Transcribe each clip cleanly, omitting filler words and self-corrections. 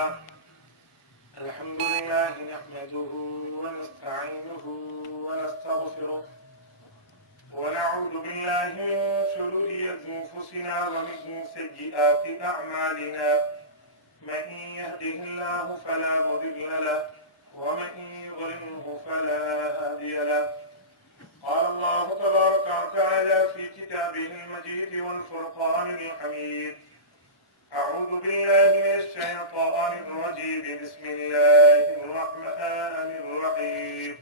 لله الحمد لله نحمده ونستعينه ونستغفره ونعوذ بالله من شرور أنفسنا ومن سيئات أعمالنا من يهده الله فلا مضل له ومن يضلله فلا هادي له قال الله تبارك وتعالى في كتابه المجيد والفرقان الحميد أعوذ بالله من الشيطان الرجيم بسم الله الرحمن الرحيم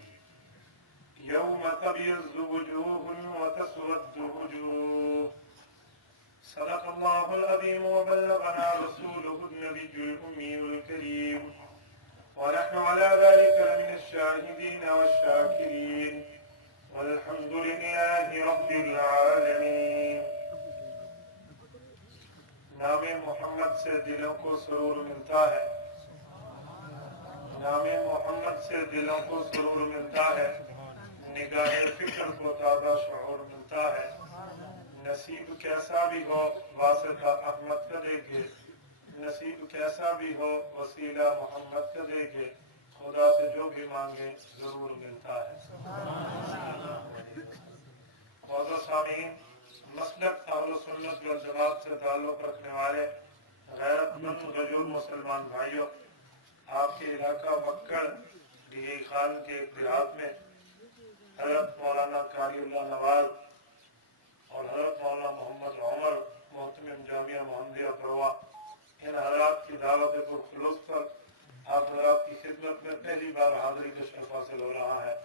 يوم تبيض وجوه وتسود وجوه صدق الله العظيم وبلغنا رسوله النبي الأمي الكريم ونحن على ذلك لمن الشاهدين والشاكرين والحمد لله رب العالمين. نام محمد سے دلوں کو سرور ملتا ہے، نام محمد سے دلوں کو سرور ملتا ہے، نگاہ فکر کو تازہ شعور ملتا ہے. نصیب کیسا بھی ہو واسطہ احمد کا دیکھے، نصیب کیسا بھی ہو وسیلہ محمد کا دیکھے، خدا سے جو بھی مانگے ضرور ملتا ہے. معزز سامعین، مسلک اہل سنت والجماعت سے تعلق رکھنے والے غیرت مند بزرگ مسلمان بھائیوں، آپ کے علاقہ مکڑ ڈی خان کے ایک دیہات میں حضرت مولانا قاری اللہ نواز اور حضرت مولانا محمد عمر محتمم جامعہ محمدیہ پروا، ان حضرات کی دعوت پرخلوص پر آپ حضرات کی خدمت میں پہلی بار حاضری کا شرف حاصل ہو رہا ہے.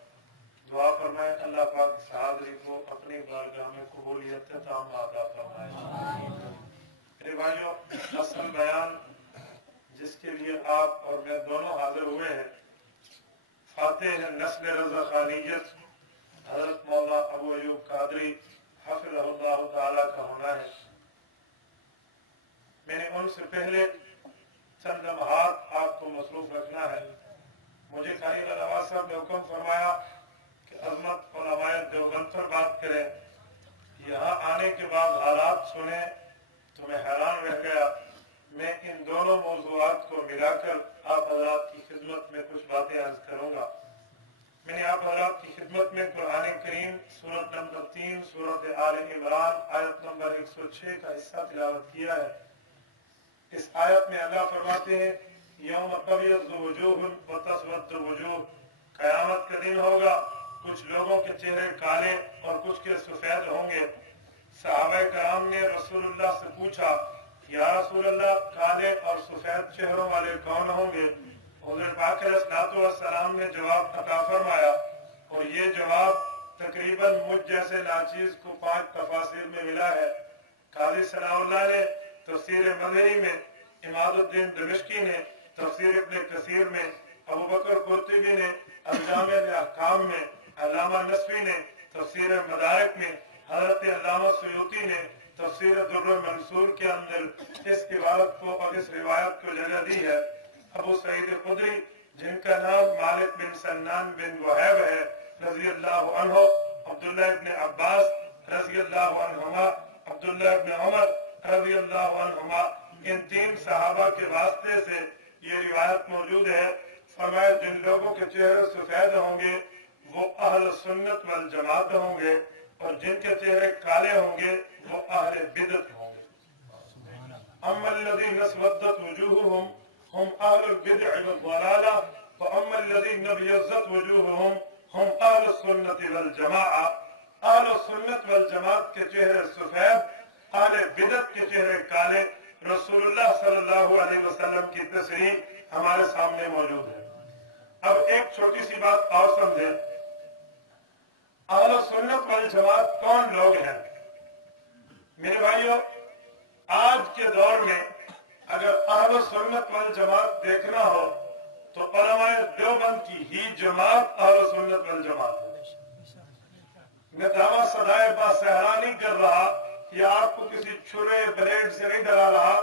دعا فرمائیں اللہ پاک اس حاضری کو اپنی بارگاہ میں قبولیت تام عطا فرمائے. میرے بھائیوں، اصل بیان جس کے لیے آپ اور میں دونوں حاضر ہوئے ہیں، فاتح نسل رضا خانیت حضرت مولانا ابو ایوب قادری حفظہ اللہ تعالی کا ہونا ہے. میں نے ان سے پہلے چند لمحات آپ کو مصروف رکھنا ہے. مجھے قاری نواز صاحب نے حکم فرمایا کہ عظمت علماء دیوبند پر بات کریں. یہاں آنے کے بعد حالات سنے تو میں حیران رہ گیا. میں ان دونوں موضوعات کو ملا کر آپ حضرات کی خدمت میں کچھ باتیں عرض کروں گا. میں نے آپ حضرات کی خدمت میں قرآن کریم سورت نمبر 3 سورت آل عمران آیت نمبر 106 کا حصہ تلاوت کیا ہے. اس آیت میں اللہ فرماتے ہیں یوم تبیض وجوہ وتسود وجوہ، قیامت کا دن ہوگا، کچھ لوگوں کے چہرے کالے اور کچھ کے سفید ہوں گے. صحابہ کرام نے رسول اللہ سے پوچھا یا رسول اللہ کالے اور سفید چہروں والے کون ہوں گے؟ حضور پاک علیہ السلام نے جواب عطا فرمایا، اور یہ جواب تقریباً مجھ جیسے ناچیز کو 5 تفاسیر میں ملا ہے. قاضی ثناء اللہ نے تفسیر مظہری میں، عماد الدین دمشقی نے تفسیر ابن کثیر میں، ابو بکر قرطبی نے الجامع الاحکام میں، علامہ نسوی نے تفسیر مدارک میں، حضرت علامہ سیوطی نے تفسیر در منصور کے اندر اس عبارت کو اور اس روایت کو جگہ دی ہے. ابو سعید خدری جن کا نام مالک بن سنان بن وہیب ہے رضی اللہ عنہ، عبداللہ ابن عباس رضی اللہ عنہما، عبداللہ ابن عمر رضی اللہ عنہما، ان 3 صحابہ کے واسطے سے یہ روایت موجود ہے. فرمایا جن لوگوں کے چہرے سفید ہوں گے وہ اہل سنت والجماعت ہوں گے، اور جن کے چہرے کالے ہوں گے وہ اہل بدعت ہوں گے. اما الذین اسودت وجوہہم ہم اہل البدع والضلالہ واما الذین ابیضت وجوہہم ہم اہل السنت والجماعہ. اہل السنت والجماعت کے چہرے سفید، اہل بدعت کے چہرے کالے. رسول اللہ صلی اللہ علیہ وسلم کی تصریح ہمارے سامنے موجود ہے. اب ایک چھوٹی سی بات اور سمجھیں، اہل سنت والجماعت کون لوگ ہیں؟ میرے بھائیوں، آج کے دور میں اگر اہل سنت والجماعت دیکھنا ہو تو علماء دیوبند کی ہی جماعت اہل سنت والجماعت ہے. میں دعویٰ صدائے باصحرا نہیں کر رہا یا آپ کو کسی چھرے بلیڈ سے نہیں ڈرا رہا،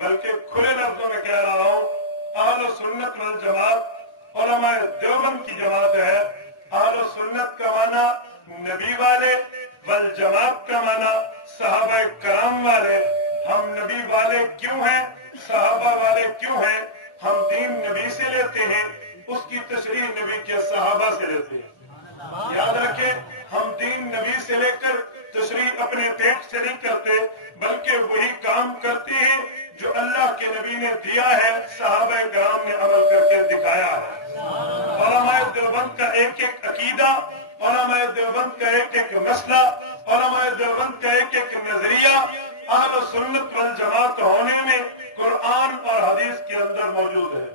بلکہ کھلے لفظوں میں کہہ رہا ہوں اہل سنت والجماعت علماء دیوبند کی جماعت ہے. اہل سنت کا معنی نبی والے، والجماعت کا معنی صحابہ کرام والے. ہم نبی والے کیوں ہیں، صحابہ والے کیوں ہیں؟ ہم دین نبی سے لیتے ہیں، اس کی تشریح نبی کے صحابہ سے لیتے ہیں۔ یاد رکھیں، ہم دین نبی سے لے کر تشریح اپنے پیٹ سے نہیں کرتے، بلکہ وہی کام کرتے ہیں جو اللہ کے نبی نے دیا ہے، صحابہ کرام نے عمل کر کے دکھایا ہے۔ علماء دیوبند کا ایک ایک عقیدہ، علماء دیوبند کا ایک ایک مسئلہ، علماء دیوبند کا ایک ایک نظریہ اہل سنت والجماعت ہونے میں قرآن اور حدیث کے اندر موجود ہے۔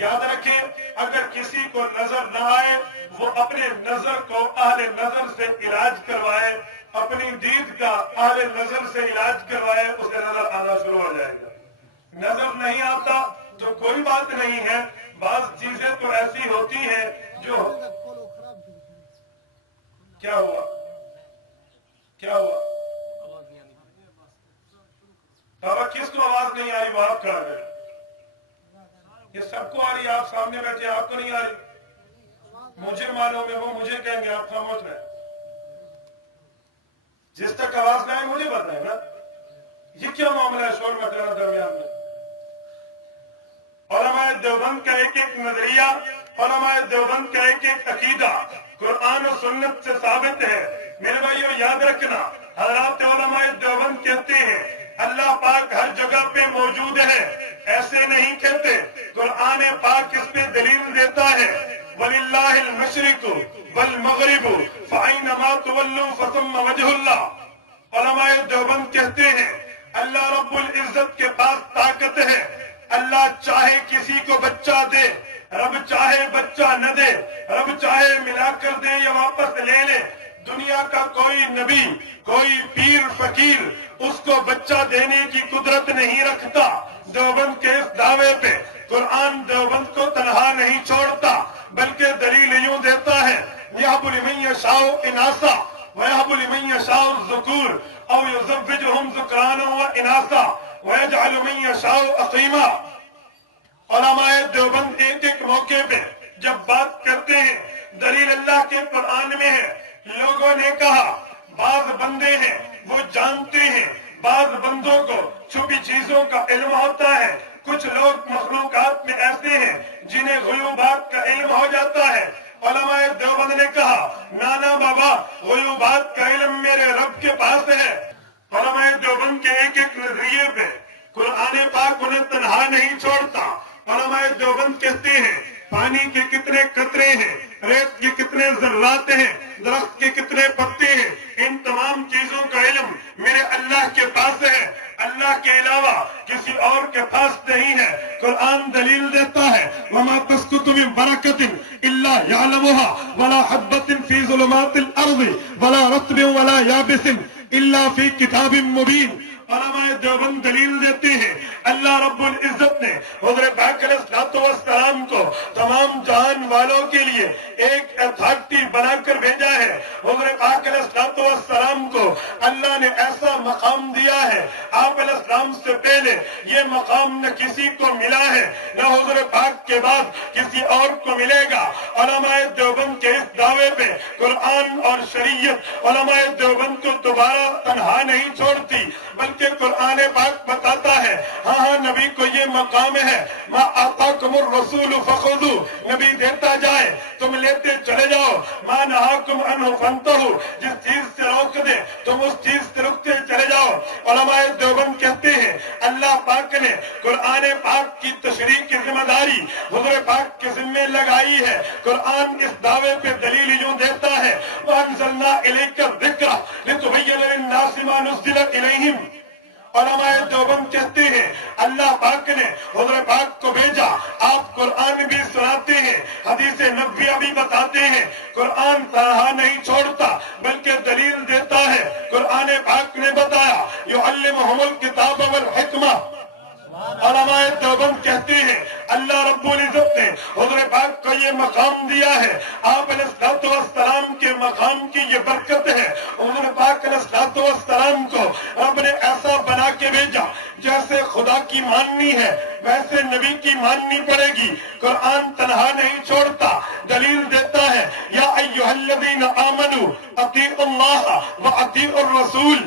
یاد رکھیں، اگر کسی کو نظر نہ آئے، وہ اپنے نظر کو اہل نظر سے علاج کروائے، اپنی دید کا اہل نظر سے علاج کروائے، اسے نظر آنا شروع ہو جائے گا۔ نظر نہیں آتا تو کوئی بات نہیں ہے، بعض چیزیں تو ایسی ہوتی ہیں جو کیا ہوا بابا، کس کو آواز نہیں آ رہی؟ وہ آپ کھڑا کریں۔ یہ سب کو آ رہی ہے، آپ سامنے بیٹھے، آپ کو نہیں آ رہی؟ مجھے معلوم ہے، وہ مجھے کہیں گے، آپ خاموش رہیں۔ جس تک آواز نہ آئے مجھے بتائیں نا، یہ کیا معاملہ ہے شور مچانا درمیان میں؟ علماء دیوبند کا ایک ایک نظریہ، علماء دیوبند کا ایک ایک عقیدہ قرآن و سنت سے ثابت ہے۔ میرے بھائیو یاد رکھنا، حضرات علماء دیوبند کہتے ہیں اللہ پاک ہر جگہ پہ موجود ہے، ایسے نہیں کہتے۔ قرآن پاک اس پہ دلیل دیتا ہے، وَلِلَّهِ الْمَشْرِقُ وَالْمَغْرِبُ فَأَيْنَمَا تُوَلُّوا فَثَمَّ وَجْهُ اللَّهِ۔ علماء دیوبند کہتے ہیں اللہ رب العزت کے پاس طاقت ہے، اللہ چاہے کسی کو بچہ دے، رب چاہے بچہ نہ دے، رب چاہے ملا کر دے یا واپس لے لے۔ دنیا کا کوئی نبی، کوئی پیر فقیر اس کو بچہ دینے کی قدرت نہیں رکھتا۔ دیوبند کے اس دعوے پہ قرآن دیوبند کو تنہا نہیں چھوڑتا، بلکہ دلیل یوں دیتا ہے، یَهْبُ لِمَن يَشَاءُ إِنَاثًا وَيَهْبُ لِمَن يَشَاءُ الذُّكُورَ أَوْ يُزَوِّجُهُمْ ذُكْرَانًا وَإِنَاثًا وَيَجْعَلُ مَن يَشَاءُ عَقِيمًا۔ علماء دیوبند ایک ایک موقع پہ جب بات کرتے ہیں، دلیل اللہ کے قرآن میں ہے۔ لوگوں نے کہا بعض بندے ہیں وہ جانتے ہیں، بعض بندوں کو چھپی چیزوں کا علم ہوتا ہے، کچھ لوگ مخلوقات میں ایسے ہیں جنہیں غیوبات کا علم ہو جاتا ہے۔ علماء دیوبند نے کہا نانا بابا، غیوبات کا علم میرے رب کے پاس ہے۔ علماء دیوبند کے ایک ایک نظریے پہ قرآن پاک انہیں تنہا نہیں چھوڑتا۔ علماء دیوبند کہتے ہیں پانی کے کتنے قطرے ہیں، ریت کے کتنے ذرات ہیں، درخت کے کتنے پتے ہیں، ان تمام چیزوں کا علم میرے اللہ کے پاس ہے، اللہ کے علاوہ کسی اور کے پاس نہیں ہے۔ قرآن دلیل دیتا ہے وَمَا تَسْقُطُ مِن بَرَكَةٍ إِلَّا يَعْلَمُهَا وَلَا حَبَّةٍ فِي ظُلُمَاتِ الْأَرْضِ وَلَا رَطْبٍ وَلَا يَابِسٍ إِلَّا فِي كِتَابٍ مُبِينٍ۔ علماء دیوبند دلیل دیتے ہیں اللہ رب العزت نے حضرت پاک علیہ السلام کو تمام جہان والوں کے لیے ایک اتھارٹی بنا کر بھیجا ہے۔ حضرت پاک علیہ السلام کو اللہ نے ایسا مقام دیا ہے، آپ علیہ السلام سے پہلے یہ مقام نہ کسی کو ملا ہے، نہ حضرت پاک کے بعد کسی اور کو ملے گا۔ علماء دیوبند کے اس دعوے پہ قرآن اور شریعت علماء دیوبند کو دوبارہ تنہا نہیں چھوڑتی، بلکہ قرآن پاک بتاتا ہے ہاں نبی کو یہ مقام ہے، ما آتاکم الرسول فخذوا، نبی دیتا جائے تم لیتے چلے جاؤ، ما نہاکم عنہ فانتہوا، جس چیز سے روک دے تم اس چیز سے رکتے چلے جاؤ۔ علماء دیوبند کہتے ہیں اللہ پاک نے قرآن پاک کی تشریح کی ذمہ داری حضور پاک کے ذمہ لگائی ہے۔ قرآن اس دعوے پہ دلیل یوں دیتا ہے وَأَنزَلْنَا إِلَيْكَ الذِّكْرَ لِتُبَيِّنَ لِلنَّاسِ مَا نُزِّلَ إِلَيْهِمْ۔ علماء دیوبند کہتے ہیں اللہ پاک نے حضور پاک کو بھیجا، آپ قرآن بھی سناتے ہیں، حدیث نبویہ بھی بتاتے ہیں۔ قرآن تنہا نہیں چھوڑتا بلکہ دلیل دیتا ہے۔ قرآن پاک نے بتایا یعلمہم الکتاب والحکمہ۔ علماء دیوبند کہتے ہیں اللہ رب العزت نے حضور پاک کو یہ مقام دیا ہے، آپ علیہ السلام کے مقام کی یہ برکت ہے۔ حضور پاک علیہ السلام کو رب نے ایسا بنا کے بھیجا جیسے خدا کی ماننی ہے ویسے نبی کی ماننی پڑے گی۔ قرآن تنہا نہیں چھوڑتا، دلیل دیتا ہے یا ایھا الذین آمنوا اطیعوا اللہ واطیعوا الرسول۔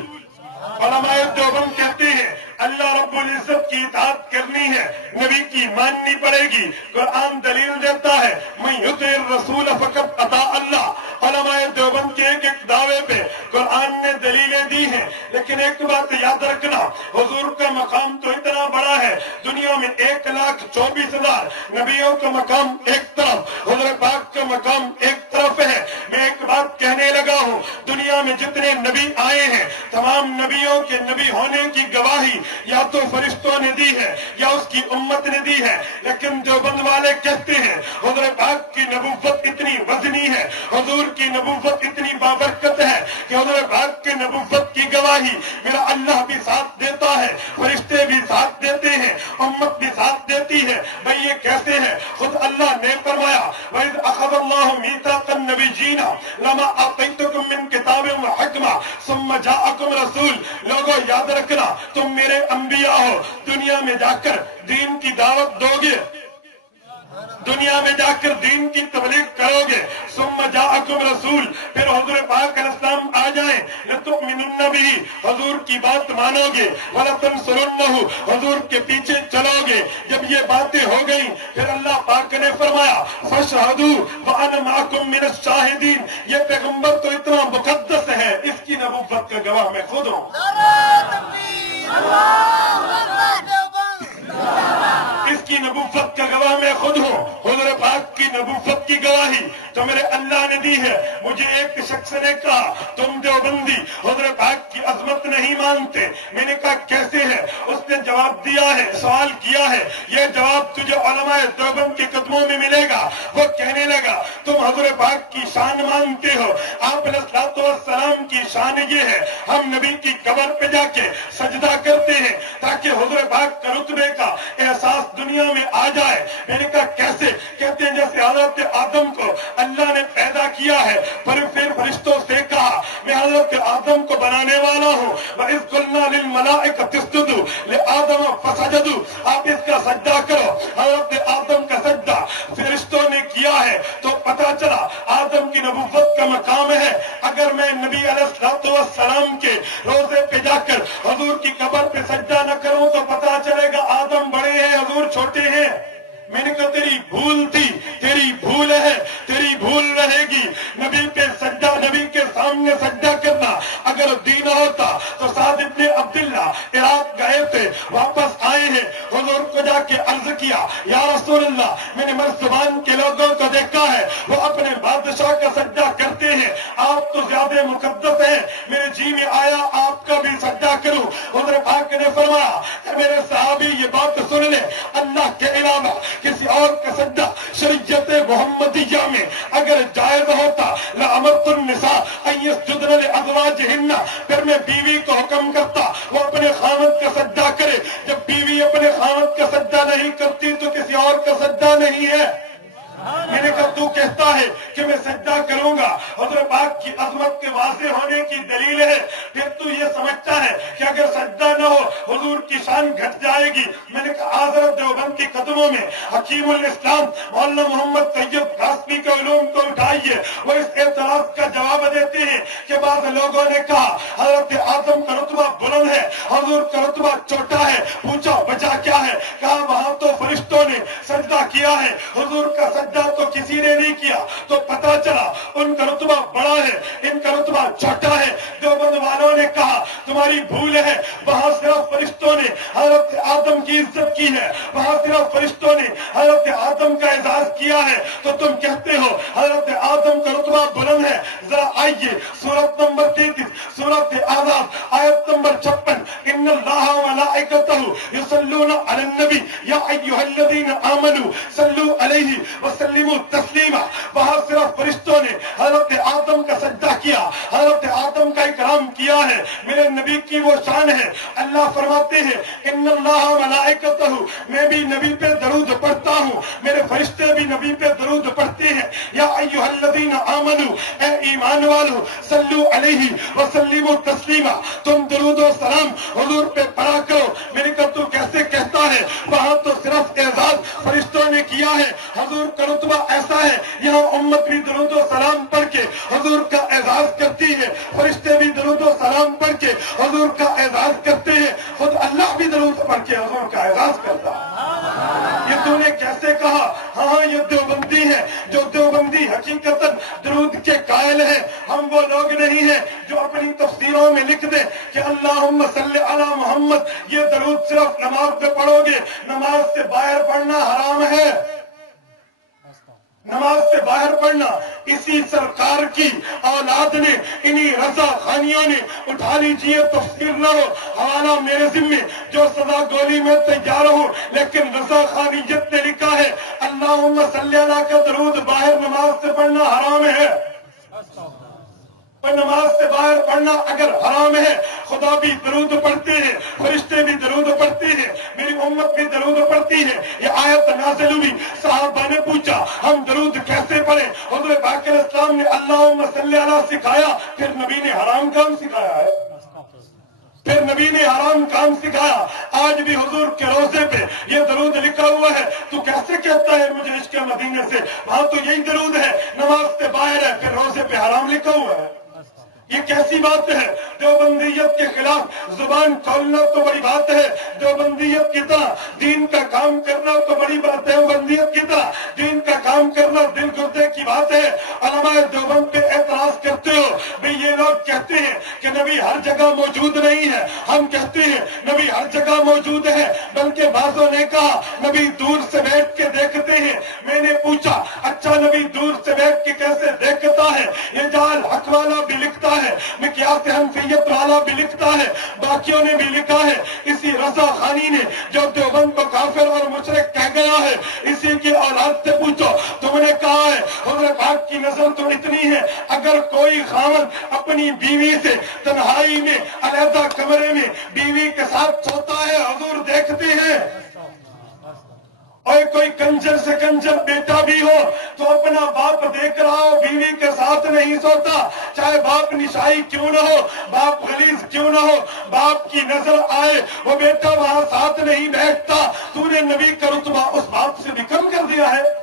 علماء دیوبند کہتے ہیں اللہ رب العزت کی اطاعت کرنی ہے، نبی کی ماننی پڑے گی۔ قرآن دلیل دیتا ہے من یطع الرسول فقط اطاع اللہ۔ علماء دیوبند کے ایک ایک دعوے پہ قرآن نے دلیلیں دی ہیں، لیکن ایک بات یاد رکھنا، حضور کا مقام تو اتنا بڑا ہے، دنیا میں 1,24,000 نبیوں کا مقام ایک طرف، حضور پاک کا مقام ایک طرف ہے۔ میں ایک بات کہنے لگا ہوں، دنیا میں جتنے نبی آئے ہیں تمام نبیوں کے نبی ہونے کی گواہی یا تو فرشتوں نے دی ہے یا اس کی امت نے دی ہے، لیکن دیوبند والے کہتے ہیں حضور پاک کی نبوت اتنی وزنی ہے، حضور کی نبوت اتنی بابرکت ہے کہ حضور پاک کی نبوت کی گواہی میرا اللہ بھی ساتھ دیتا ہے، فرشتے بھی ساتھ دیتے ہیں، امت بھی ساتھ دیتی ہے۔ بھئی یہ کیسے ہے؟ خود اللہ نے فرمایا وَإِذْ أَخَذَ اللَّهُ مِيثَاقَ النَّبِيِّينَ لَمَا آتَيْتُكُم مِّن كِتَابٍ وَحِكْمَةٍ ثُمَّ جَاءَكُمْ رَسُولٌ۔ لوگوں یاد رکھنا، تم میرے انبیاء ہو، دنیا میں جا کر دین کی دعوت دو گے، دنیا میں جا کر دین کی تبلیغ کرو گے، ثم جاءکم رسول، پھر حضور پاک علیہ السلام آ جائیں، لتؤمنن بہ، حضور کی بات مانو گے، ولتنصرنہ، حضور کے پیچھے چلو گے۔ جب یہ باتیں ہو گئیں پھر اللہ پاک نے فرمایا فاشہدوا وانا معکم من الشاہدین۔ یہ پیغمبر تو اتنا مقدس ہے، اس کی نبوت کا گواہ میں خود ہوں۔ اس کی نبوت کا گواہ میں خود ہوں۔ حضور پاک کی نبوت کی گواہی تو میرے اللہ نے دی ہے۔ مجھے ایک شخص نے کہا تم دیوبندی حضور پاک کی عظمت نہیں مانتے، میں نے کہا کیسے ہے؟ اس نے جواب دیا ہے، سوال کیا ہے، یہ جواب تجھے علماء دیوبند کے قدموں میں ملے گا۔ وہ کہنے لگا تم حضور پاک کی شان مانتے ہو، آپ علیہ السلام کی شان یہ ہے ہم نبی کی قبر پہ جا کے سجدہ کرتے ہیں تاکہ حضور پاک کا رتبے کا احساس دنیا میں آ جائے۔ میں نے کہا کیسے؟ کہتے ہیں جیسے حضرت آدم کو اللہ نے پیدا کیا ہے، پھر فرشتوں سے کہا میں حضرت آدم کو بنانے والا ہوں، وَإِذْ قُلْنَا لِلْمَلَائِكَةِ اسْجُدُوا لِآدَمَ فَسَجَدُوا، آپ اس کا سجدہ کرو۔ حضرت آدم کا سجدہ فرشتوں نے کیا ہے تو پتا چلا آدم کی نبوت کا مقام ہے۔ اگر میں نبی علیہ السلام کے روزے پہ جا کر حضور کی قبر پہ سجدہ نہ کروں تو پتا چلے گا آدم بڑے ہیں حضور چھوٹے ہیں۔ میں نے کہا تیری بھول تھی، تیری بھول ہے، تیری بھول رہے گی۔ نبی پہ سجدہ، نبی کے سامنے سجدہ کرنا اگر دین ہوتا تو سعد ابن عبداللہ عراق گئے تھے، واپس آئے ہیں، حضور کو جا کے عرض کیا یا رسول اللہ میں نے مرزبان کے لوگوں کو دیکھا ہے وہ اپنے بادشاہ کا سجدہ کرتے ہیں، آپ تو زیادہ مقدس ہیں، میرے جی میں آیا آپ کا بھی سجدہ کروں۔ حضور پاک نے فرمایا کہ میرے صحابی یہ بات سن لے، اللہ کے علاوہ کسی اور کا سجدہ شریعت محمدیہ میں اگر جائز ہوتا لأمرت النساء ان یسجدن لأزواجہن، پھر میں بیوی کو حکم کرتا وہ اپنے خاوند کا سجدہ کرے۔ جب بیوی اپنے خاوند کا سجدہ نہیں کرتی تو کسی اور کا سجدہ نہیں ہے۔ میں نے کہا تو کہتا ہے کہ میں سجدہ کروں گا، حضور پاک کی عظمت کے واضح ہونے کی دلیل ہے، پھر تو یہ سمجھتا ہے کہ اگر سجدہ نہ ہو حضور کی شان گھٹ جائے گی۔ میں نے کہا حضرت دیوبند کے قدموں میں حکیم الاسلام مولانا محمد طیب قاسمی کے علوم کو اٹھائیے، وہ اس اعتراض کا جواب دیتے ہیں کہ بعض لوگوں نے کہا حضرت آدم کا رتبہ بلند ہے، حضور کا رتبہ چھوٹا ہے، پوچھا وجہ کیا ہے؟ کہا وہاں تو فرشتوں نے سجدہ کیا ہے، حضور کا سجدہ تو کسی نے نہیں کیا، تو پتا چلا ان کا رتبہ بڑا ہے، ان کا رتبہ چھوٹا ہے۔ دیوبند والوں نے کہا تمہاری بھول ہے، وہاں صرف فرشتوں نے حضرت آدم کی عزت کی ہے، وہاں صرف فرشتوں نے حضرت آدم کا اعزاز کیا ہے، تو تم کہتے ہو حضرت آدم کا رتبہ بلند ہے۔ ذرا آئیے سورت نمبر 33 سورت اعراف آیت نمبر 56، ان اللہ وملائکتہ یصلون علی النبی یا ایھا الذین آمنوا صلوا علیہ وسلموا تسلیما، وہاں صرف فرشتوں نے حضرت آدم کا سجدہ کیا، حضرت آدم کا اکرام کیا ہے، میرے نبی کی وہ شان ہے۔ اللہ فرماتے ہیں ان اللہ ملائکتہ، میں بھی نبی پہ درود پڑھتا ہوں، میرے فرشتے بھی نبی پہ درود پڑھتے ہیں۔ یا ایھا الذین آمنوا، اے ایمان والو، صلو علیہ وسلموا تسلیما، تم درود و سلام حضور پہ پڑھا کرو۔ میں نے کہا تو کیسے کہتا ہے؟ وہاں تو صرف اعزاز فرشتوں نے کیا ہے، حضور کا رتبہ ایسا ہے یہاں امت بھی درود و سلام پڑھ کے حضور کا اعزاز کرتی ہے، فرشتے بھی درود و سلام پڑھ کے حضور کا اعزاز کرتے ہیں، خود اللہ بھی मुसलमानों का एजाज करता। ये तूने कैसे कहा? हाँ, ये देवबंदी है। जो देवबंदी हकीकतन दरूद के कायल है। हम वो लोग नहीं हैं जो अपनी तफसीरों में लिख दे कि अल्लाहुम्मा सल्ली अला मोहम्मद, ये दरूद सिर्फ नमाज में पढ़ोगे, नमाज से बाहर पढ़ना हराम है। नमाज से बाहर पढ़ना इसी सरकार की औलाद ने, इन्हीं रजा खानियों ने, उठा लीजिए तफसीर न हो हवाला मेरे जिम्मे, जो सदा गोली में तैयार हूं, लेकिन रजा खानियत ने लिखा है अल्लाहुम्मा सल्ली अला का दरूद बाहर नमाज से पढ़ना हराम है। पर नमाज से बाहर पढ़ना अगर हराम है, खुदा भी दरूद पढ़ते हैं, फरिश्ते भी दरूद पढ़ते हैं, मेरी उम्मत भी दरूद पढ़ती है। ये आयत नाज़िल हुई, सहाबा ने पूछा हम दरूद कैसे पढ़े? हुज़ूर पाक इस्लाम ने अल्लाहुम्मा सल्ली अला सिखाया, फिर नबी ने हराम काम सिखाया है, फिर नबी ने हराम काम सिखाया। आज भी हुजूर के रोजे पे ये दरूद लिखा हुआ है, तू कैसे कहता है मुझे इश्क़ मदीने से? वहां तो यही दरूद है, नमाज से बाहर है, फिर रोजे पे हराम लिखा हुआ है। ये कैसी बात है? देवबंदियत के खिलाफ जुबान खोलना तो बड़ी बात है, देवबंदियत की तरह दीन का काम करना तो बड़ी बात है, देवबंदियत की तरह दीन का काम करना दिल गुर्दे की बात है। उलमाए देवबंद पे एतराज करते हो भाई, ये लोग कहते हैं कि नबी हर जगह मौजूद नहीं है, हम कहते हैं नबी हर जगह मौजूद है, बल्कि बाजों ने कहा नबी दूर से बैठ के देखते हैं। मैंने पूछा अच्छा नबी दूर से बैठ के कैसे देखता है? ये जाल हक वाला भी लिखता है, मिक्यास हनफियत वाला भी लिखता है, बाकियों ने भी लिखा है। इसी रजा खानी ने जो देवबंद को काफिर और मुशरिक कह गया है, इसी की औलाद से पूछो, तुमने कहा है हुज़ूर पाक की नजर तो इतनी है, अगर कोई खामन अपनी बीवी से तन्हाई में अलहदा कमरे में बीवी के साथ सोता है, हुज़ूर देखते हैं। और कोई कंजर से कंजर बेटा भी हो तो अपना बाप देख रहा हो, बीवी के साथ नहीं सोता, चाहे बाप निशाई क्यों न हो, बाप गलीज क्यों न हो, बाप की नजर आए वो बेटा वहां साथ नहीं बैठता। तूने नबी का रुतबा उस बाप से भी कम कर दिया है।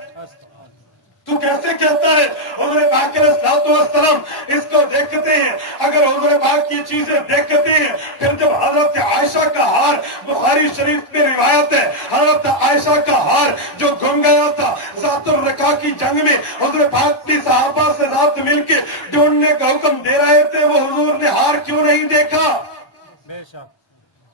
तू कैसे कहता है? हुज़ूर पाक अलैहिस्सलाम इसको देखते हैं, अगर हुज़ूर पाक की चीजें देखते हैं, फिर जब हजरत आयशा का हार, बुखारी शरीफ में रिवायत है, हजरत आयशा का हार जो गुम गया था ज़ातुर रका की जंग में, हुज़ूर पाक की सहाबा से रात मिलके ढूंढने का हुक्म दे रहे थे, वो हुज़ूर ने हार क्यों नहीं देखा?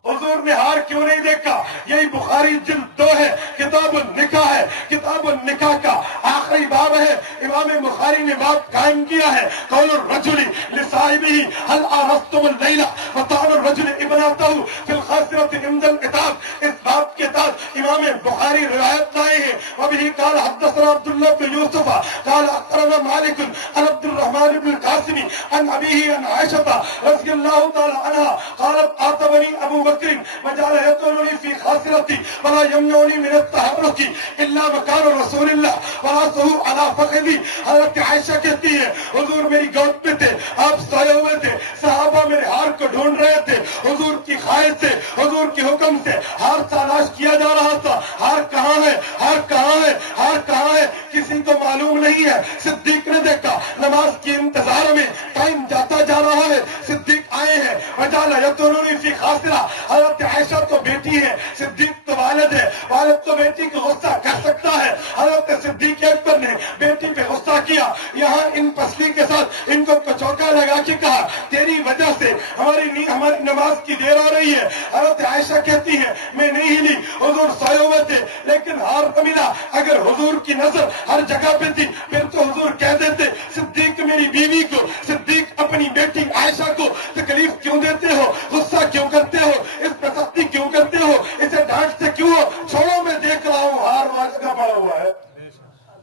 हुजूर ने हार क्यों नहीं देखा? यही बुखारी जिल्द 2 है, किताबुल निकाह है, किताबुल निकाह का आखिरी बाब है। इमाम बुखारी ने बाब कायम किया है, कौलुर रजुली लिसाहिबिही हल आरस्तुमुल लैला व तानुर रजुली इब्नतहु फिल खासिरति इंदल किताब। इस बाब के तहत इमाम बुखारी रिवायत लाए हैं। वबिही काल हदसना अब्दुल्लाह बिन यूसुफ काल अखबरना मालिक अन अब्दुर्रहमान इब्न कासिम अन अबीही अन आयशा रज़ियल्लाहु तआला अन्हा क़ालत आतबनी अबू वजाल यक़ूलुनी फी खासिरती वला यमनऊनी मिन अत-तहर्रुकी इल्ला मकान रसूलिल्लाह वरासहु अला फखदी। हज़रत आयशा कहती है हुजूर मेरी गोद पे थे, आप सोए हुए थे, सहाबा मेरे हार को ढूंढ रहे थे, हुजूर की ख्वाहिश से, हुजूर के हुक्म से हार तलाश किया जा रहा था। हार कहाँ है? हार कहाँ है? हार कहाँ है? किसी को मालूम नहीं है। सिद्दीक ने देखा, नमाज के इंतजार में टाइम जाता जा रहा है, सिद्दीक आए हैं। वजाल यक़ूलुनी फी खासिरा, हज़रत आयशा तो बेटी है, सिद्दीक तो वालिद है, वालिद तो बेटी को गुस्सा कर सकता है। हज़रत सिद्दीक अकबर ने बेटी पे गुस्सा किया, यहाँ इन पसली के साथ इनको कचौका लगा के कहा तेरी वजह से हमारी नमाज की देर हो रही है। हज़रत आयशा कहती है मैं नहीं हिली, हुजूर सोए हुए थे, लेकिन हार तो मिला। अगर हुजूर की नजर हर जगह पे थी फिर तो हुजूर कह देते सिद्दीक मेरी बीवी को, सिद्दीक अपनी बेटी आयशा को तकलीफ क्यों देते हो, गुस्सा क्यों करते हो, इस प्रसक्ति क्यों करते हो, इसे डांटते क्यों हो? छोड़ो मैं देख रहा हूँ हार वहां जगह पड़ा हुआ है।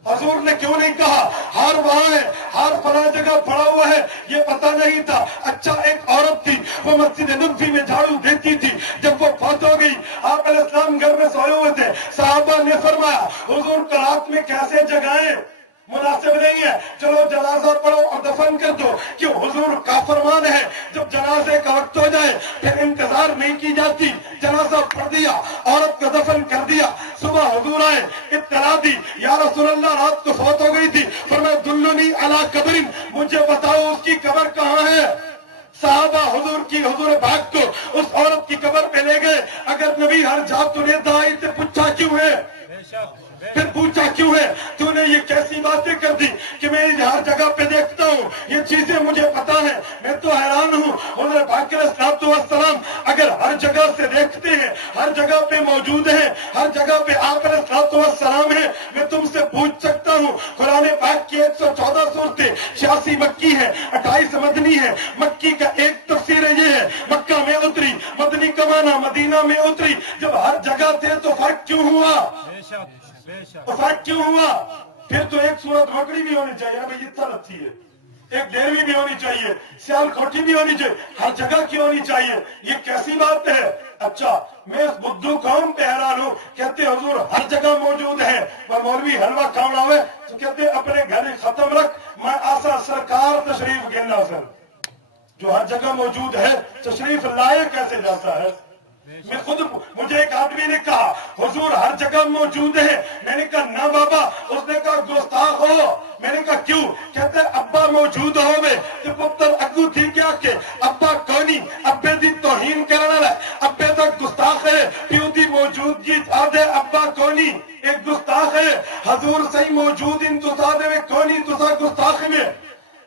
हुजूर ने क्यों नहीं कहा हार वहां है, हार फला जगह पड़ा हुआ है? ये पता नहीं था। अच्छा एक औरत थी, वो मस्जिद नबवी में झाड़ू देती थी, जब वो फौत हो गई आप अलैहिस्सलाम घर में सोए हुए थे, सहाबा ने फरमाया हुजूर को रात में कैसे जगाएं, मुनासिब नहीं है, चलो जनाजा पढ़ो और दफन कर दो। क्यों? हुजूर का फरमान है जब जनाजे का वक्त हो जाए फिर इंतजार नहीं की जाती। जनाजा पढ़ दिया, औरत को दफन कर दिया, सुबह हुजूर आए, इत्तला दी या रसूलल्लाह रात को फौत हो गई थी, फरमाया दुल्लुनी अला कब्रिन, मुझे बताओ उसकी कब्र कहाँ है। सहाबा हुजूर पाक को उस औरत की कब्र पे ले गए। अगर नबी हर जातुने फिर पूछा क्यों है, तूने ये कैसी बातें कर दी कि मैं हर जगह पे देखता हूँ, ये चीजें मुझे पता है, मैं तो हैरान हूँ। हज़रत पाक अलैहिस्सलाम अगर हर जगह से देखते हैं, हर जगह पे मौजूद हैं, हर जगह पे आप अलैहिस्सलाम है, मैं तुमसे पूछ सकता हूँ, कुरान पाक की 114 सूरतें 86 मक्की है, 28 मदनी है। मक्की का एक तफसीर ये है, मक्का में उतरी, मदनी का माना मदीना में उतरी। जब हर जगह थे तो फर्क क्यों हुआ, तो फर्क क्यों हुआ? फिर तो एक सूरत मकड़ी भी होनी चाहिए, भाई इतना अच्छी है, एक डेरवी भी होनी चाहिए, सियालकोठी भी होनी चाहिए, हर जगह की होनी चाहिए, ये कैसी बात है? अच्छा, मैं इस बुद्धू कौम पे हैरान हूँ, कहते हुजूर हर जगह मौजूद है, पर मौलवी हलवा खाना हुए तो कहते अपने घर खत्म रख, मैं आसा सरकार तशरीफ गिनना सर, जो हर जगह मौजूद है तशरीफ लाए कैसे जाता है? मैं खुद, मुझे एक आदमी ने कहा हुजूर हर जगह मौजूद है, मैंने कहा ना बाबा, उसने कहा गुस्ताख हो। मैंने कहा क्यों? कहते अब्बा मौजूद होवे तो पुत्र अगू थी क्या के अब्बा कोनी, अब्बे दी तौहीन करने वाला, अब्बे तक गुस्ताख है, प्यू दी मौजूदगी आधे अब्बा कोनी, एक गुस्ताख है। हजूर सही मौजूद इन तुसा दे कोनी, तुसा गुस्ताख में।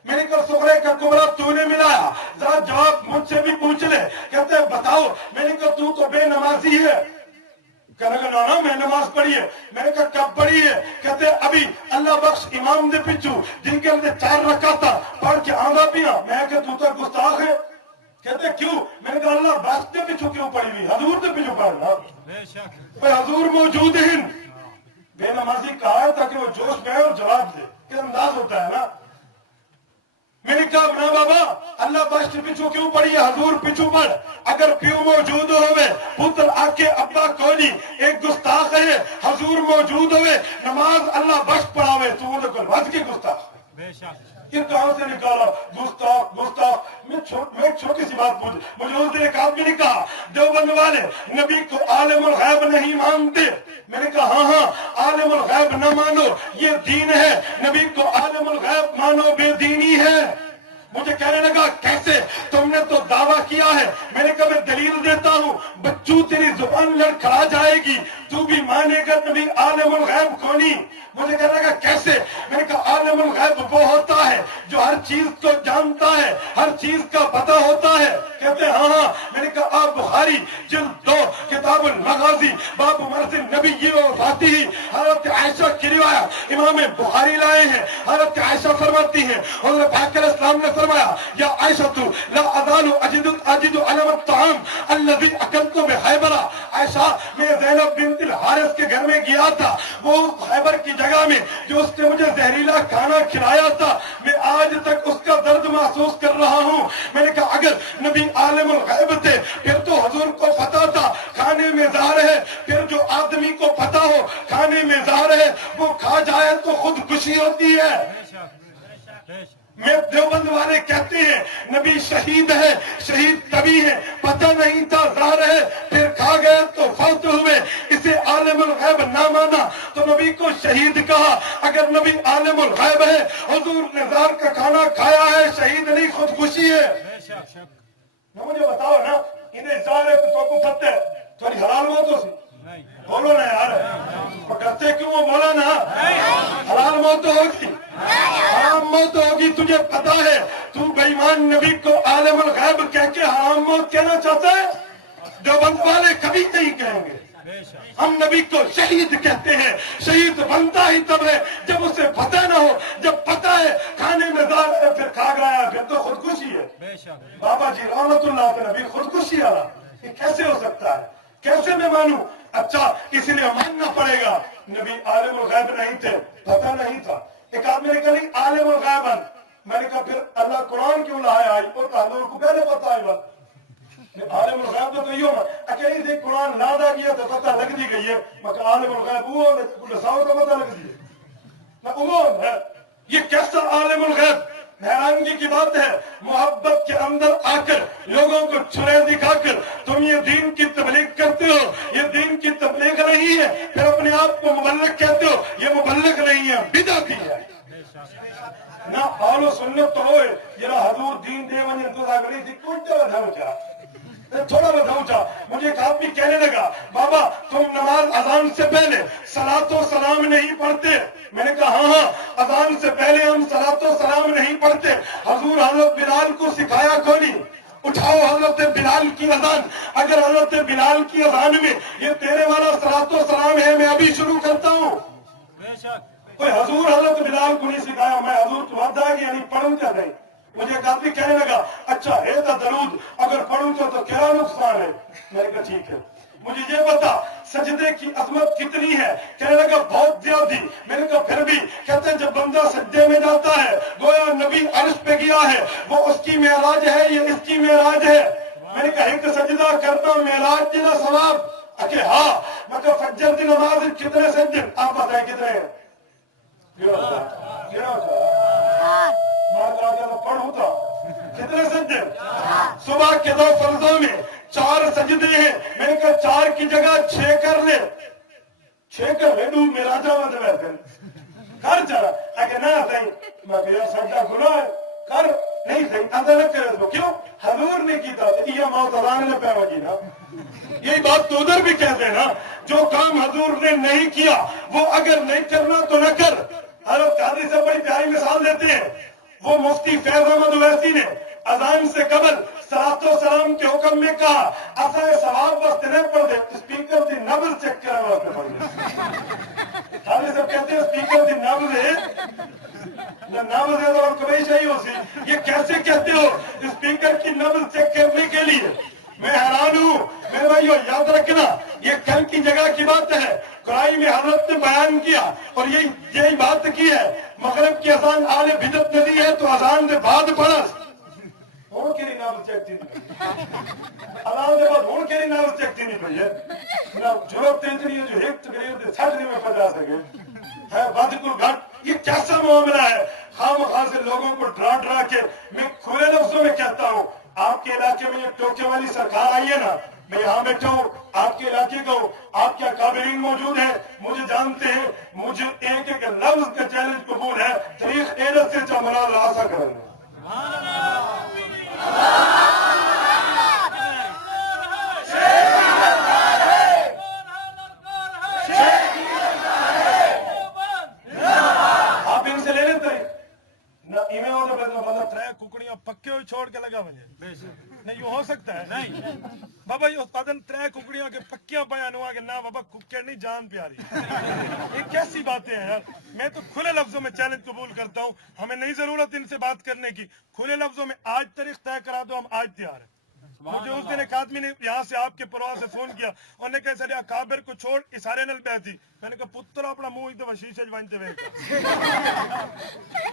मैंने कहा सुगरे का कुबरा तूने मिलाया, जरा जवाब मुझसे भी पूछ ले। कहते बताओ। मैंने कहा तू तो बेनमाजी है। कहने का ना मैं नमाज पढ़ी है। मैंने कहा कब पढ़ी है? कहते अभी अल्लाह बख्श इमाम दे पिछू जिनके अंदर 4 रकाता पढ़ के आंदा पिया। मैं कहा तू तो गुस्ताख है। कहते क्यों? मैंने कहा अल्लाह बख्श दे पिछू क्यों पढ़ी हुई, हजूर दे पिछू पढ़ना, भाई हजूर मौजूद है। बेनमाजी कहा है ताकि वो जोश में और जवाब दे, कि अंदाज होता है ना। मैंने कहा ना बाबा, अल्लाह बख्श पिछू क्यों पड़ी है, हजूर पिछू पढ़। अगर प्यू मौजूद होवे, पुत्र आके अब्बा कोनी, एक गुस्ताख है, हजूर मौजूद होवे, नमाज अल्लाह बख्श पढ़ावे, तू उन्हें वज के गुस्ताख। ये कहां से निकाला गुस्ताख गुस्ताख? मैं छोटी सी बात पूछ, मुझे उस दिन एक आदमी ने कहा देवबंद वाले नबी को आलिमुल गैब नहीं मानते। मैंने कहा हाँ हाँ, आलिमुल गैब न मानो ये दीन है, नबी को आलिमुल गैब मानो बेदीनी है। मुझे कहने लगा कैसे, तुमने तो दावा किया है। मैंने कहा मैं दलील देता हूँ, बच्चू तेरी जुबान लड़खड़ा जाएगी, तू भी मानेगा नबी आलिमुल गैब कोनी। मुझे कहने लगा कैसे? मैंने कहा आलिमुल गैब वो होता है जो हर चीज को जानता है, हर चीज का पता होता है। कहते हाँ हाँ। मैंने कहा आप बुखारी जिल्द 2 किताबुल मगाजी बाब मरसिल नबी वफाती ही हजरत आयशा की रिवायत इमाम बुखारी लाए हैं। हजरत आयशा फरमाती हैं हजरत पाक अलैहिस्सलाम ने फरमाया या आयशा तू ला अज़ालु अजिदु अलमत ताम अल्लज़ी अकलतु बिखैबरा। आयशा मैं ज़ैनब बिन्त हारिस के घर में गया था, वो खैबर की जगह में जो उसने मुझे जहरीला खाना खिलाया था, मैं आज तक उसका दर्द महसूस कर रहा हूँ। मैंने कहा अगर नबी आलिमुल गैब थे फिर तो हुजूर को पता था खाने में ज़हर है, फिर जो आदमी को पता हो खाने में ज़हर है वो खा जाए तो खुद खुशी होती है। मैं देवबंद वाले कहते हैं नबी शहीद है, शहीद तभी है पता नहीं था ज़हर है, फिर खा गए तो फौत हुए, इसे आलिमुल गैब ना माना तो नबी को शहीद कहा। अगर नबी आलिमुल गैब है, हुजूर ने ज़हर का खाना खाया है, शहीद नहीं खुदकुशी है। मुझे बताओ ना, इन्हें ज़हर है तो को पता है थोड़ी हलाल मौत हो सी, बोलो ना यार, डरते क्यों हो, बोला ना, हलाल मौत होगी, हराम मौत होगी, तुझे पता है। तू बेईमान नबी को आलिमुल गैब कह के हराम मौत कहना चाहता है? देवबंद वाले कभी नहीं कहेंगे। हम नबी को शहीद कहते हैं, शहीद बनता ही तब है जब उसे पता ना हो। जब पता है खाने में ज़हर है फिर खा गया, फिर तो खुदकुशी है। बाबा जी रहमतुल्लाह पे नबी खुदकुशी आ रहा, ये कैसे हो सकता है, कैसे मैं मानूं? अच्छा इसलिए मानना पड़ेगा नबी आलिमुल गैब नहीं थे, पता नहीं था। एक आदमी ने कहा नहीं आलिमुल गैबन, मैंने कहा फिर अल्लाह कुरान क्यों लाया? आई और तालुर को पहले पता है बात आलिमुल गैब तो यो अकेली से कुरान लादा गया तो पता लग दी गई है, मगर आलिमुल गैब वो लसाओ का पता लग दी ना वो है। ये कैसा आलिमुल गैब? हैरानगी की बात है, मोहब्बत के अंदर आकर लोगों को छुरे दिखाकर तुम ये दीन की तबलीग करते हो, ये दीन की तबलीग नहीं है, फिर अपने आप को मुबल्लिग कहते हो, ये मुबल्लिग नहीं है, बिदअती है ना। आलो सुन्नत तो होए जरा हजूर दीन दे वने तो लागली थी कोई तरह था बचा थोड़ा बहुत ऊंचा। मुझे एक आदमी कहने लगा, बाबा तुम नमाज अजान से पहले सलातो सलाम नहीं पढ़ते? मैंने कहा हाँ, अजान से पहले हम सलातो सलाम नहीं पढ़ते। हजूर हजरत बिलाल को सिखाया कौन? उठाओ हजरत बिलाल की अजान। अगर हजरत बिलाल की अजान में ये तेरे वाला सलातो सलाम है, मैं अभी शुरू करता हूँ। कोई हजूर हजरत बिलाल को नहीं सिखाया, मैं हजूर को वादा है यानी पढ़ूंगा नहीं। मुझे एक आदमी कहने लगा, अच्छा है तो दरूद अगर पढ़ूंगा तो क्या नुकसान है? मैंने कहा ठीक है, मुझे ये बता सजदे की अजमत कितनी है? कहने लगा बहुत ज्यादा। मैंने कहा फिर भी? कहते हैं जब बंदा सजदे में जाता है गोया नबी अर्श पे गया है, वो उसकी मेराज है, ये इसकी मेराज है। मैंने कहा एक सजदा करना मेराज जिला सवाब। अके हाँ, मैं कहा फज्जर की नमाज कितने सजदे आप बताएं कितने हैं? पढ़ू तो कितने सजदे? सुबह के 2 फर्जों में 4 सजदे हैं। मैंने कहा 4 की जगह 6 कर ले। 6 कर ले, मेरा जवाब कर चला। अगर ना सही मैं सजदा गुनाह है कर नहीं सही अदा करे तो क्यों? हजूर ने की था ये मौत अजान ने पैदा की ना। यही बात तो उधर भी कहते हैं ना, जो काम हजूर ने नहीं किया वो अगर नहीं करना तो न कर। हजरत कादरी से बड़ी प्यारी मिसाल देते हैं, वो मुफ्ती फैज अहमद ओवैसी ने अजान से कबल सलातो सलाम के हुक्म में कहा असा सवाब बस तेरे पढ़ दे, स्पीकर की नब्ज चेक करवा के पढ़ दे। कादरी साहब कहते हैं स्पीकर की नब्ज है और कभी चाहिए उसी। ये कैसे कहते हो स्पीकर की नब्ज चेक करने के लिए? मैं हैरान हूँ मेरे भाइयों। याद रखना ये कल की जगह की बात है, कुरान में हजरत ने बयान किया और यही बात की है। मगरिब की अजान आले बिदत नदी है तो अजान के बाद पढ़स हूं केरी नाम चेक थी अजान के बाद हूं केरी नाम चेक थी नहीं भैया ना जरूरत इतनी है जो एक तकरीर से 60 में पहुंचा सके है बादकुल घाट। ये कैसा मामला है? खामखा से लोगों को डरा डरा के। मैं खुले लफ्जों में कहता हूँ, आपके इलाके में ये टोके वाली सरकार आई है ना, मैं यहाँ बैठा हूँ आपके इलाके का हूँ, आपके काबिरीन मौजूद है, मुझे जानते हैं, मुझे एक एक लफ्ज का चैलेंज कबूल है। तारीख एरत से चमना आशा करेंगे। आप इनसे ले लेते ना इमे हो तो मतलब 3 कुकड़ियां पक्के हुए छोड़ के लगा बने नहीं हो सकता है नहीं बाबा ये उत्पादन 3 कुकड़ियों के पक्कियां बयान हुआ कि ना बाबा कुक्के नहीं जान प्यारी। ये कैसी बातें हैं यार? मैं तो खुले लफ्जों में चैलेंज कबूल करता हूँ, हमें नहीं जरूरत इनसे बात करने की। खुले लफ्जों में आज तारीख तय करा दो, हम आज तैयार हैं। मुझे उस दिन एक आदमी ने यहाँ से आपके परिवार से फोन किया, उन्होंने कहा सर काबिर को छोड़ इशारे नल बैठी। मैंने कहा पुत्र अपना मुंह इधर शीशे बनते हुए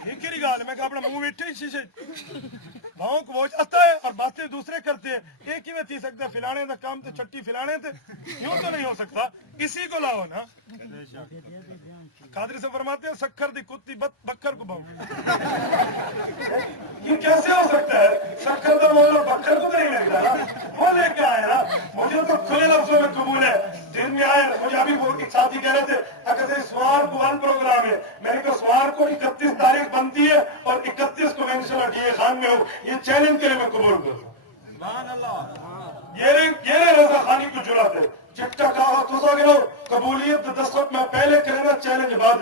ठीक गाल। मैं कहा अपना मुंह बैठे शीशे भाव को बोझ आता है और बातें दूसरे करते हैं। एक ही में थी सकता फिलाने का काम तो छट्टी फिलाने थे, यूं तो नहीं हो सकता। इसी को लाओ ना। कादरी से फरमाते हैं शक्कर दी कुत्ती बक्कर को भाव। ये कैसे हो सकता है? शक्कर तो बोलो बक्कर को नहीं लगता ना, वो लेके आए ना। मुझे तो खुले लफ्जों में कबूल है। दिन में आए मुझे अभी एक साथी कह रहे थे अगर सोमवार को 1 प्रोग्राम है। मैंने कहा सोमवार को 31 तारीख बनती है और 31 को मैं इंशाल्लाह डीए खान में हूँ। ये चैलेंज करे मैं कबूल करूँ। ये रजा खानी को जुरात है चिट्टा कहा तो गिरो कबूलियत दस्तखत में पहले करेगा चैलेंज बाद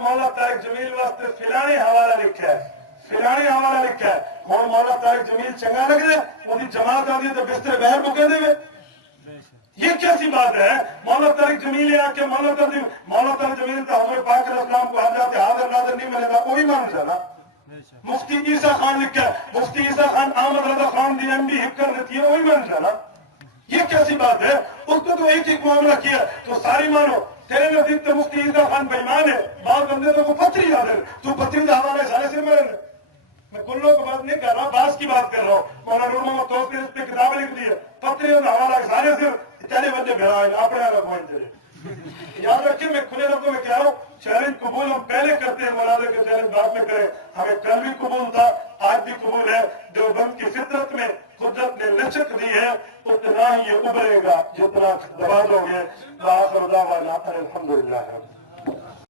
मौला तारिक जमील वास्ते फिलाने हवाला लिखा है, फिलाने हवाला लिखा है। और मौला तारिक जमील चंगा लग जाए वो जमात आती है तो बिस्तर बहर मुके दे। ये कैसी बात है? मौला तारिक जमील आके मौला तारिक जमील तो हमारे पाक इस्लाम को हाजिर हाजिर नाजिर नहीं मिलेगा कोई मान जाना। मुफ्ती ईसा खान लिखा है, मुफ्ती ईसा खान अहमद रजा खान दी एमडी हिक्कर रहती है वही मान जाना। ये कैसी बात है? उसको तो एक एक मामला किया तो सारी मानो। तेरे नजदीक तो मुफ्ती ईसा खान बेईमान है, बात बंदे तो पथरी याद है। तू पथरी का हवाले सारे सिर में रहने। मैं कुल्लों की बात नहीं कर रहा, बास की बात कर रहा हूँ। मौलाना नूर मोहम्मद तौफीक ने इस पे किताबें लिख दी है, पथरी का हवाला सारे सिर तेरे बंदे भेड़ा अपने पॉइंट। याद रखिए मैं खुले लफ्जों में कह रहा हूँ चैलेंज कबूल हम पहले करते हैं, मौलाना का चैलेंज बाद में करें। हमें कल भी कबूल था, आज भी कबूल है। देवबंद की फितरत में कुदरत ने लचक दी है, उतना ही ये उभरेगा जितना दबा दोगे। अल्हम्दुलिल्लाह।